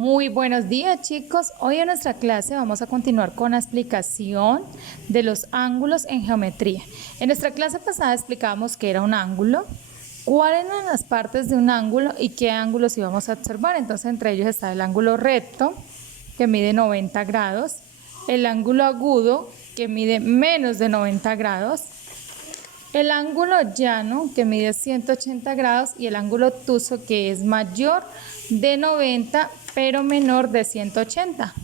Muy buenos días, chicos. Hoy en nuestra clase vamos a continuar con la explicación de los ángulos en geometría. En nuestra clase pasada explicábamos qué era un ángulo, cuáles eran las partes de un ángulo y qué ángulos íbamos a observar. Entonces, entre ellos está el ángulo recto, que mide 90 grados, el ángulo agudo, que mide menos de 90 grados, el ángulo llano, que mide 180 grados, y el ángulo obtuso, que es mayor de 90 pero menor de 180.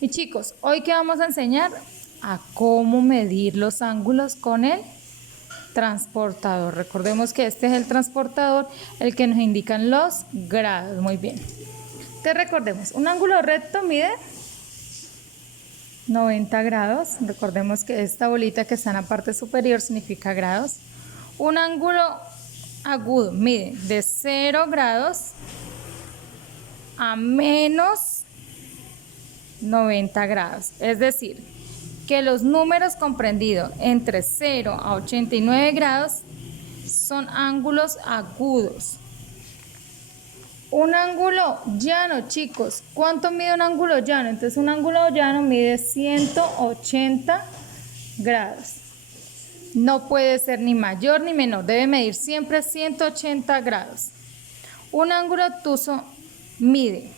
Y chicos, hoy que vamos a enseñar a cómo medir los ángulos con el transportador. Recordemos que este es el transportador, el que nos indican los grados. Muy bien. Entonces recordemos, un ángulo recto mide 90 grados. Recordemos que esta bolita que está en la parte superior significa grados. Un ángulo agudo mide de 0 grados a menos 90 grados. Es decir, que los números comprendidos entre 0 a 89 grados son ángulos agudos. Un ángulo llano, chicos, ¿cuánto mide un ángulo llano? Entonces un ángulo llano mide 180 grados. No puede ser ni mayor ni menor, debe medir siempre 180 grados. Un ángulo obtuso mide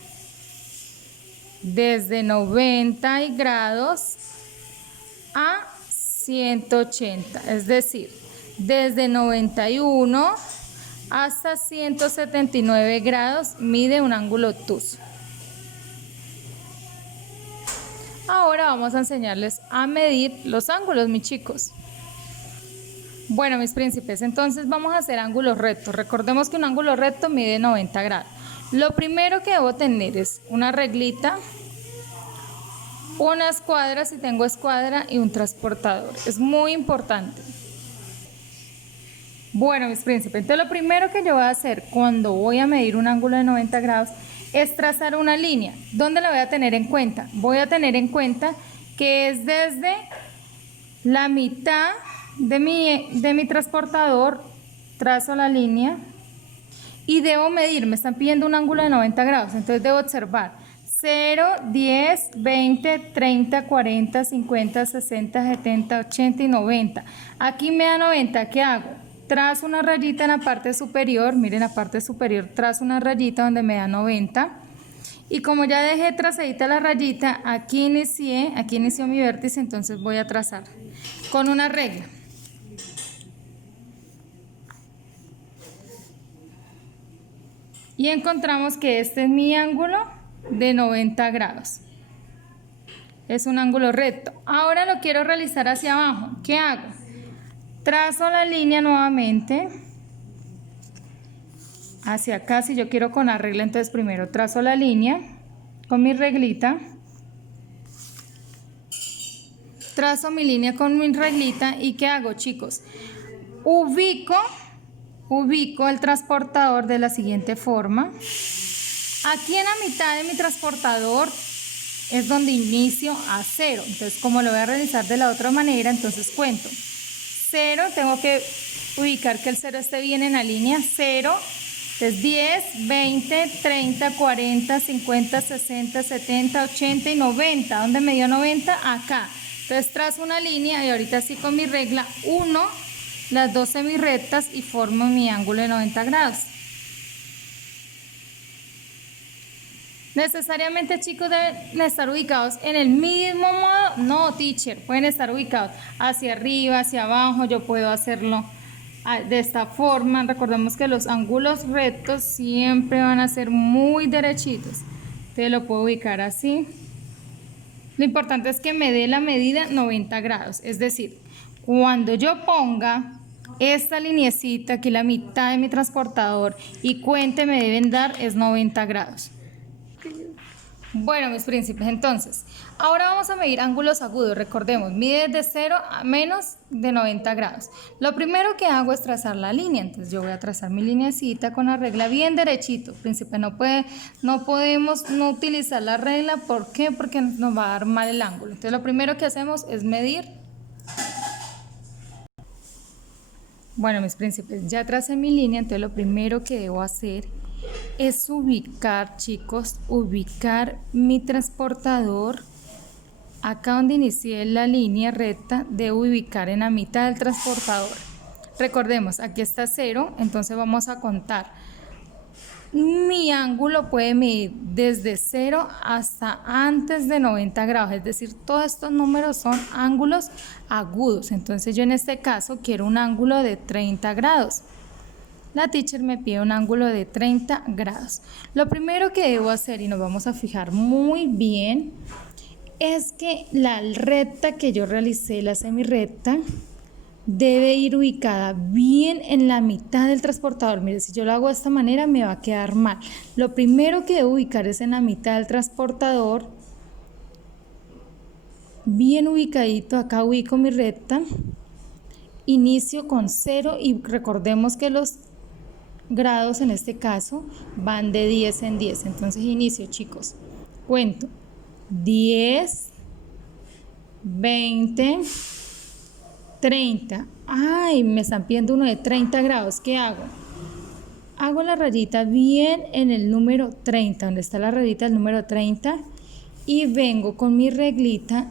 desde 90 grados a 180, es decir, desde 91 hasta 179 grados mide un ángulo obtuso. Ahora vamos a enseñarles a medir los ángulos, mis chicos. Bueno, mis príncipes, entonces vamos a hacer ángulos rectos. Recordemos que un ángulo recto mide 90 grados. Lo primero que debo tener es una reglita, una escuadra si tengo escuadra y un transportador. Es muy importante. Bueno, mis príncipes, entonces lo primero que yo voy a hacer cuando voy a medir un ángulo de 90 grados es trazar una línea. ¿Dónde la voy a tener en cuenta? Voy a tener en cuenta que es desde la mitad de mi transportador, trazo la línea y debo medir. Me están pidiendo un ángulo de 90 grados, entonces debo observar 0, 10, 20, 30, 40, 50, 60, 70, 80 y 90. Aquí me da 90, ¿qué hago? Trazo una rayita en la parte superior, miren la parte superior, trazo una rayita donde me da 90. Y como ya dejé trazadita la rayita, aquí inició mi vértice, entonces voy a trazar con una regla. Y encontramos que este es mi ángulo de 90 grados. Es un ángulo recto. Ahora lo quiero realizar hacia abajo. ¿Qué hago? Trazo la línea nuevamente hacia acá. Si yo quiero con la regla, entonces primero trazo la línea con mi reglita. Trazo mi línea con mi reglita. ¿Y qué hago, chicos? Ubico el transportador de la siguiente forma. Aquí en la mitad de mi transportador es donde inicio a 0. Entonces, como lo voy a realizar de la otra manera, entonces cuento 0, tengo que ubicar que el 0 esté bien en la línea 0. Entonces 10, 20, 30, 40, 50, 60, 70, 80 y 90. ¿Dónde me dio 90? Acá. Entonces trazo una línea y ahorita sí con mi regla 1, las dos semirrectas y formo mi ángulo de 90 grados. Necesariamente, chicos, deben estar ubicados en el mismo modo. No, teacher, pueden estar ubicados hacia arriba, hacia abajo. Yo puedo hacerlo de esta forma. Recordemos que los ángulos rectos siempre van a ser muy derechitos. Entonces lo puedo ubicar así. Lo importante es que me dé la medida 90 grados. Es decir, cuando yo ponga esta lineecita aquí, la mitad de mi transportador, y cuente, me deben dar es 90 grados. Bueno, mis príncipes, entonces, ahora vamos a medir ángulos agudos. Recordemos, mide de 0 a menos de 90 grados. Lo primero que hago es trazar la línea. Entonces yo voy a trazar mi lineecita con la regla bien derechito. Príncipe, no podemos no utilizar la regla. ¿Por qué? Porque nos va a dar mal el ángulo. Entonces lo primero que hacemos es medir. Bueno, mis príncipes, ya tracé mi línea, entonces lo primero que debo hacer es ubicar, chicos, ubicar mi transportador. Acá donde inicié la línea recta, debo ubicar en la mitad del transportador. Recordemos, aquí está 0, entonces vamos a contar. Mi ángulo puede medir desde 0 hasta antes de 90 grados, es decir, todos estos números son ángulos agudos. Entonces yo en este caso quiero un ángulo de 30 grados. La teacher me pide un ángulo de 30 grados. Lo primero que debo hacer, y nos vamos a fijar muy bien, es que la recta que yo realicé, la semirrecta, debe ir ubicada bien en la mitad del transportador. Mire, si yo lo hago de esta manera me va a quedar mal. Lo primero que debo ubicar es en la mitad del transportador, bien ubicadito. Acá ubico mi recta, inicio con 0 y recordemos que los grados en este caso van de 10 en 10. Entonces inicio, chicos, cuento 10, 20, 30. Ay, me están pidiendo uno de 30 grados. ¿Qué hago? Hago la rayita bien en el número 30, donde está la rayita del número 30, y vengo con mi reglita.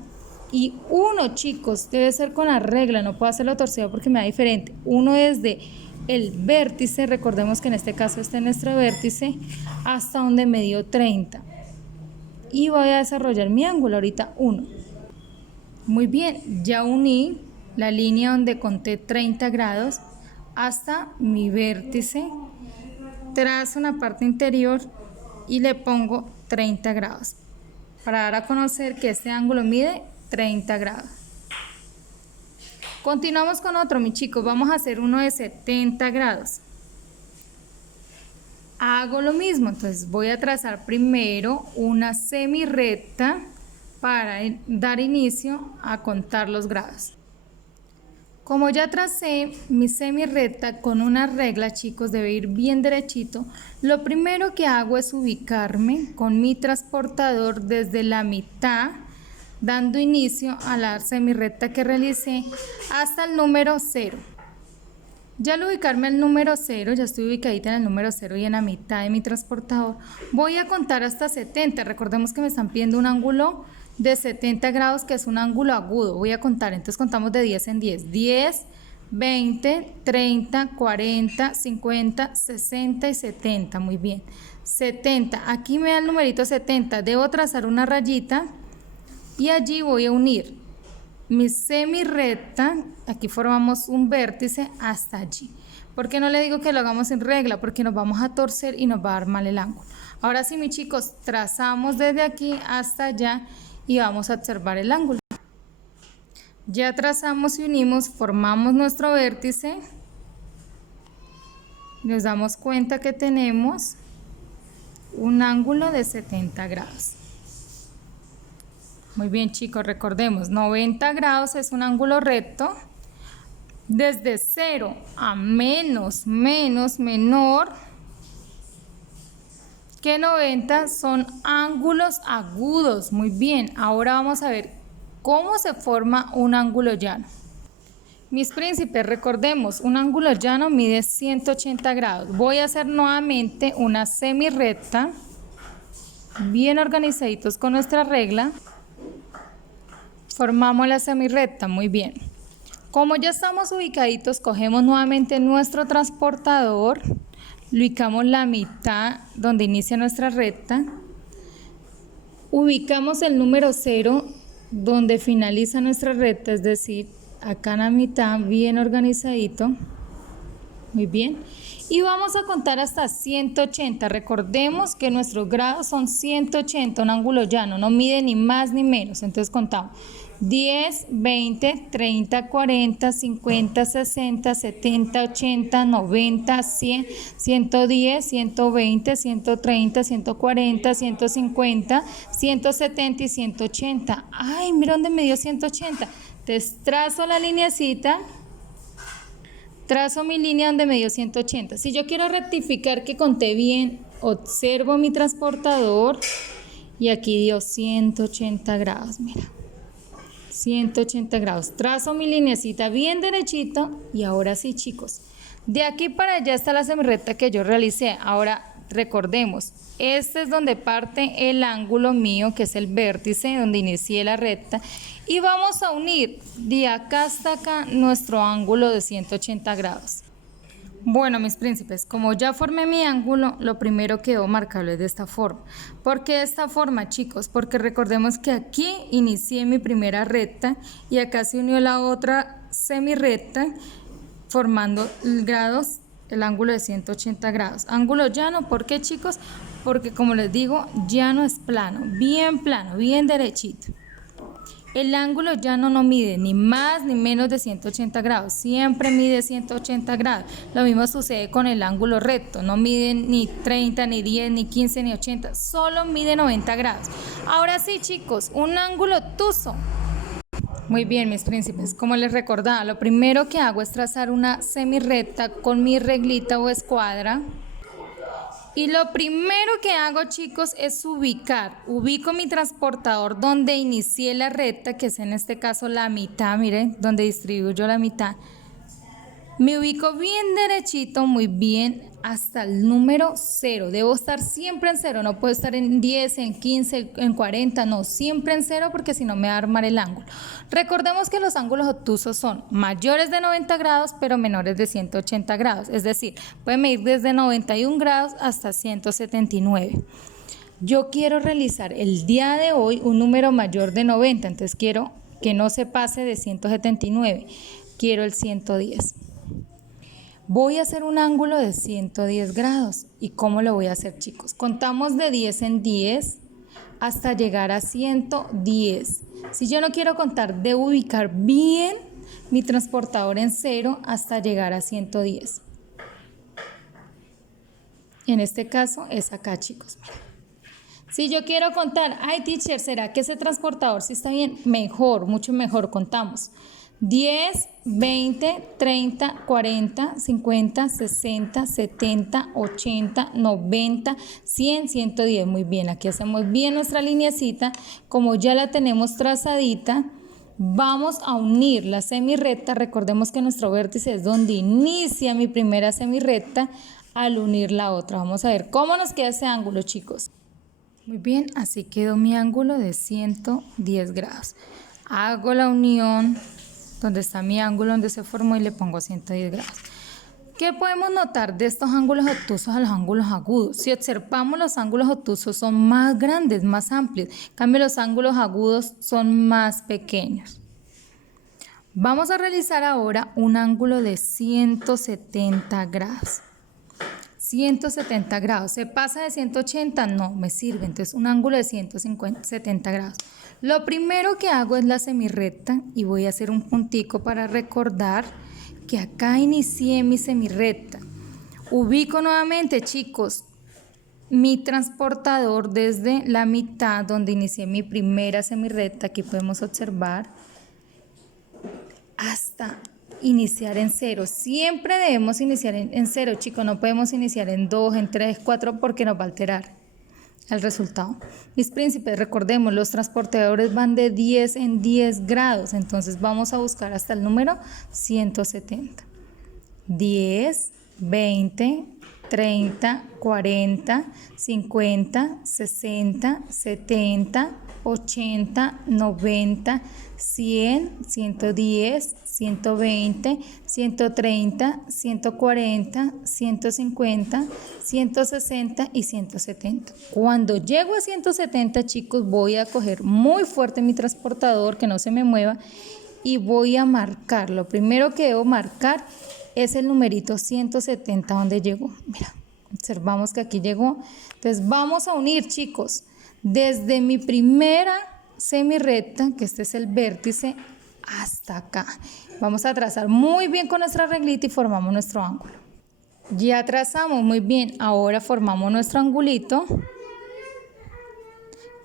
Y uno, chicos, debe ser con la regla, no puedo hacerlo torcido porque me da diferente. Uno desde el vértice, recordemos que en este caso está en nuestro vértice, hasta donde me dio 30. Y voy a desarrollar mi ángulo ahorita 1. Muy bien, ya uní la línea donde conté 30 grados hasta mi vértice, trazo una parte interior y le pongo 30 grados para dar a conocer que este ángulo mide 30 grados. Continuamos con otro, mis chicos, vamos a hacer uno de 70 grados. Hago lo mismo, entonces voy a trazar primero una semirrecta para dar inicio a contar los grados. Como ya tracé mi semirrecta con una regla, chicos, debe ir bien derechito. Lo primero que hago es ubicarme con mi transportador desde la mitad, dando inicio a la semirrecta que realicé hasta el número 0. Ya al ubicarme al número 0, ya estoy ubicadita en el número 0 y en la mitad de mi transportador, voy a contar hasta 70. Recordemos que me están pidiendo un ángulo de 70 grados, que es un ángulo agudo. Voy a contar, entonces contamos de 10 en 10. 10, 20, 30, 40, 50, 60 y 70. Muy bien. 70. Aquí me da el numerito 70. Debo trazar una rayita y allí voy a unir mi semirrecta. Aquí formamos un vértice hasta allí. ¿Por qué no le digo que lo hagamos en regla? Porque nos vamos a torcer y nos va a dar mal el ángulo. Ahora sí, mis chicos, trazamos desde aquí hasta allá y vamos a observar el ángulo. Ya trazamos y unimos, formamos nuestro vértice. Nos damos cuenta que tenemos un ángulo de 70 grados. Muy bien, chicos, recordemos, 90 grados es un ángulo recto. Desde 0 a menos, menor que 90 son ángulos agudos. Muy bien, ahora vamos a ver cómo se forma un ángulo llano. Mis príncipes, recordemos, un ángulo llano mide 180 grados. Voy a hacer nuevamente una semirrecta, bien organizaditos con nuestra regla. Formamos la semirrecta, muy bien. Como ya estamos ubicaditos, cogemos nuevamente nuestro transportador, ubicamos la mitad donde inicia nuestra recta, ubicamos el número 0 donde finaliza nuestra recta, es decir, acá en la mitad, bien organizadito. Muy bien. Y vamos a contar hasta 180. Recordemos que nuestros grados son 180, un ángulo llano, no mide ni más ni menos. Entonces contamos 10, 20, 30, 40, 50, 60, 70, 80, 90, 100, 110, 120, 130, 140, 150, 170 y 180. Ay, mira dónde me dio 180. Entonces trazo la lineacita. Trazo mi línea donde me dio 180. Si yo quiero rectificar que conté bien, observo mi transportador y aquí dio 180 grados, mira. 180 grados. Trazo mi lineacita bien derechito y ahora sí, chicos. De aquí para allá está la semirrecta que yo realicé. Ahora Recordemos, este es donde parte el ángulo mío, que es el vértice, donde inicié la recta, y vamos a unir de acá hasta acá nuestro ángulo de 180 grados. Bueno, mis príncipes, como ya formé mi ángulo, lo primero que debo marcarlo es de esta forma. ¿Por qué de esta forma, chicos? Porque recordemos que aquí inicié mi primera recta y acá se unió la otra semirrecta, formando grados, el ángulo de 180 grados. Ángulo llano, ¿por qué, chicos? Porque como les digo, llano es plano, bien derechito. El ángulo llano no mide ni más ni menos de 180 grados, siempre mide 180 grados. Lo mismo sucede con el ángulo recto, no mide ni 30, ni 10, ni 15, ni 80, solo mide 90 grados. Ahora sí, chicos, un ángulo obtuso. Muy bien, mis príncipes, como les recordaba, lo primero que hago es trazar una semirrecta con mi reglita o escuadra. Y lo primero que hago, chicos, es ubico mi transportador donde inicié la recta, que es en este caso la mitad, miren, donde distribuyo la mitad. Me ubico bien derechito, muy bien, hasta el número 0. Debo estar siempre en 0, no puedo estar en 10, en 15, en 40, no, siempre en 0 porque si no me va a armar el ángulo. Recordemos que los ángulos obtusos son mayores de 90 grados, pero menores de 180 grados, es decir, pueden medir desde 91 grados hasta 179. Yo quiero realizar el día de hoy un número mayor de 90, entonces quiero que no se pase de 179, quiero el 110. Voy a hacer un ángulo de 110 grados. ¿Y cómo lo voy a hacer, chicos? Contamos de 10 en 10 hasta llegar a 110. Si yo no quiero contar, debo ubicar bien mi transportador en 0 hasta llegar a 110. En este caso es acá, chicos. Si yo quiero contar, ay, teacher, ¿será que ese transportador sí está bien? Mejor, mucho mejor, contamos. 10, 20, 30, 40, 50, 60, 70, 80, 90, 100, 110. Muy bien, aquí hacemos bien nuestra lineecita. Como ya la tenemos trazadita, vamos a unir la semirrecta. Recordemos que nuestro vértice es donde inicia mi primera semirrecta al unir la otra. Vamos a ver cómo nos queda ese ángulo, chicos. Muy bien, así quedó mi ángulo de 110 grados. Hago la unión donde está mi ángulo, donde se formó, y le pongo 110 grados. ¿Qué podemos notar de estos ángulos obtusos a los ángulos agudos? Si observamos, los ángulos obtusos son más grandes, más amplios. En cambio, los ángulos agudos son más pequeños. Vamos a realizar ahora un ángulo de 170 grados. 170 grados. ¿Se pasa de 180? No, me sirve. Entonces, un ángulo de 170 grados. Lo primero que hago es la semirrecta y voy a hacer un puntico para recordar que acá inicié mi semirrecta. Ubico nuevamente, chicos, mi transportador desde la mitad donde inicié mi primera semirrecta. Aquí podemos observar hasta iniciar en 0. Siempre debemos iniciar en 0, chicos. No podemos iniciar en 2, en 3, 4 porque nos va a alterar el resultado. Mis príncipes, recordemos, los transportadores van de 10 en 10 grados. Entonces vamos a buscar hasta el número 170. 10, 20, 30, 40, 50, 60, 70, 80, 90, 100, 110, 120, 130, 140, 150, 160 y 170. Cuando llego a 170, chicos, voy a coger muy fuerte mi transportador, que no se me mueva, y voy a marcar. Lo primero que debo marcar es el numerito 170 donde llegó. Mira, observamos que aquí llegó. Entonces vamos a unir, chicos, desde mi primera semirrecta, que este es el vértice, hasta acá. Vamos a trazar muy bien con nuestra reglita y formamos nuestro ángulo. Ya trazamos muy bien, ahora formamos nuestro angulito,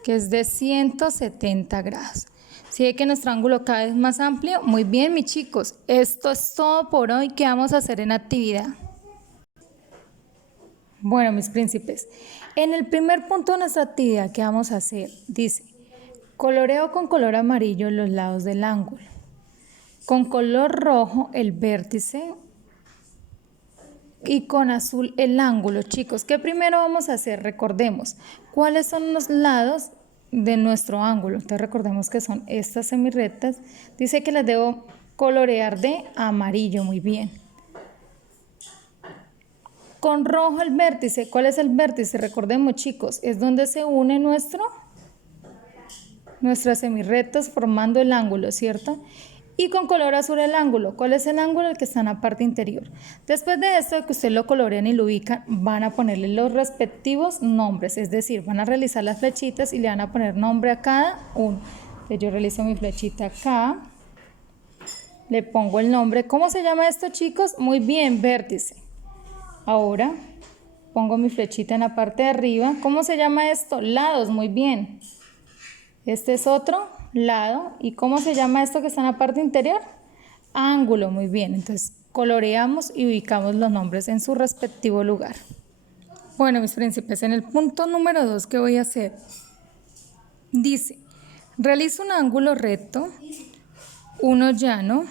que es de 170 grados. Si ve que nuestro ángulo cada vez más amplio, muy bien, mis chicos. Esto es todo por hoy. ¿Qué vamos a hacer en actividad? Bueno, mis príncipes, en el primer punto de nuestra actividad, ¿qué vamos a hacer? Dice, coloreo con color amarillo los lados del ángulo. Con color rojo el vértice. y con azul el ángulo, chicos. ¿Qué primero vamos a hacer? Recordemos, ¿cuáles son los lados de nuestro ángulo? Entonces recordemos que son estas semirrectas. Dice que las debo colorear de amarillo, muy bien. Con rojo el vértice. ¿Cuál es el vértice? Recordemos, chicos, es donde se une nuestras semirrectas formando el ángulo, ¿cierto? Y con color azul el ángulo. ¿Cuál es el ángulo? El que está en la parte interior. Después de esto, que ustedes lo colorean y lo ubican, van a ponerle los respectivos nombres, es decir, van a realizar las flechitas y le van a poner nombre a cada uno. Entonces yo realizo mi flechita acá, le pongo el nombre. ¿Cómo se llama esto, chicos? Muy bien, vértice. Ahora pongo mi flechita en la parte de arriba. ¿Cómo se llama esto? Lados, muy bien. Este es otro lado. ¿Y cómo se llama esto que está en la parte interior? Ángulo, muy bien. Entonces coloreamos y ubicamos los nombres en su respectivo lugar. Bueno, mis príncipes, en el punto número 2 que voy a hacer, dice, realiza un ángulo recto, uno llano,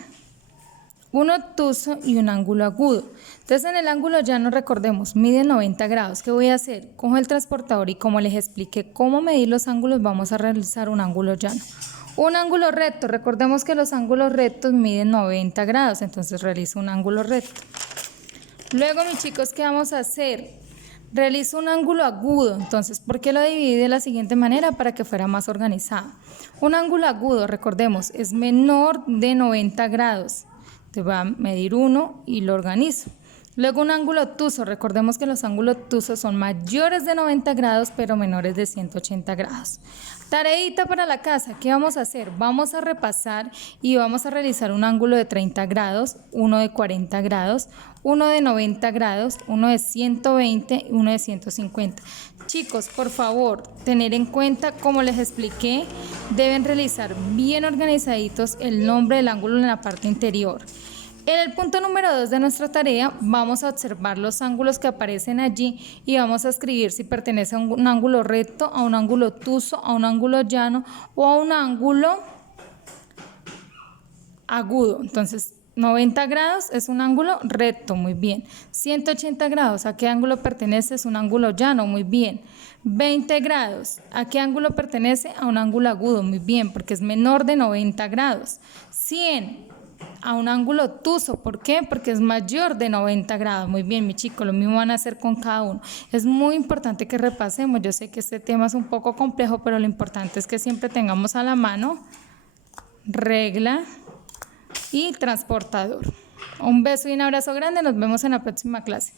uno obtuso y un ángulo agudo. Entonces en el ángulo llano, recordemos, mide 90 grados. ¿Qué voy a hacer? Cojo el transportador y como les expliqué cómo medir los ángulos, vamos a realizar un ángulo llano. Un ángulo recto, recordemos que los ángulos rectos miden 90 grados, entonces realizo un ángulo recto. Luego, mis chicos, ¿qué vamos a hacer? Realizo un ángulo agudo. Entonces, ¿por qué lo dividí de la siguiente manera? Para que fuera más organizado. Un ángulo agudo, recordemos, es menor de 90 grados. Te va a medir uno y lo organizo. Luego un ángulo obtuso, recordemos que los ángulos obtusos son mayores de 90 grados pero menores de 180 grados. Tareita para la casa, ¿qué vamos a hacer? Vamos a repasar y vamos a realizar un ángulo de 30 grados, uno de 40 grados, uno de 90 grados, uno de 120 y uno de 150. Chicos, por favor, tener en cuenta, como les expliqué, deben realizar bien organizaditos el nombre del ángulo en la parte interior. En el punto número 2 de nuestra tarea vamos a observar los ángulos que aparecen allí y vamos a escribir si pertenece a un ángulo recto, a un ángulo obtuso, a un ángulo llano o a un ángulo agudo. Entonces 90 grados es un ángulo recto, muy bien. 180 grados, ¿a qué ángulo pertenece? Es un ángulo llano, muy bien. 20 grados, ¿a qué ángulo pertenece? A un ángulo agudo, muy bien, porque es menor de 90 grados. 100 a un ángulo obtuso, ¿por qué? Porque es mayor de 90 grados. Muy bien, mi chico, lo mismo van a hacer con cada uno. Es muy importante que repasemos. Yo sé que este tema es un poco complejo, pero lo importante es que siempre tengamos a la mano regla y transportador. Un beso y un abrazo grande, nos vemos en la próxima clase.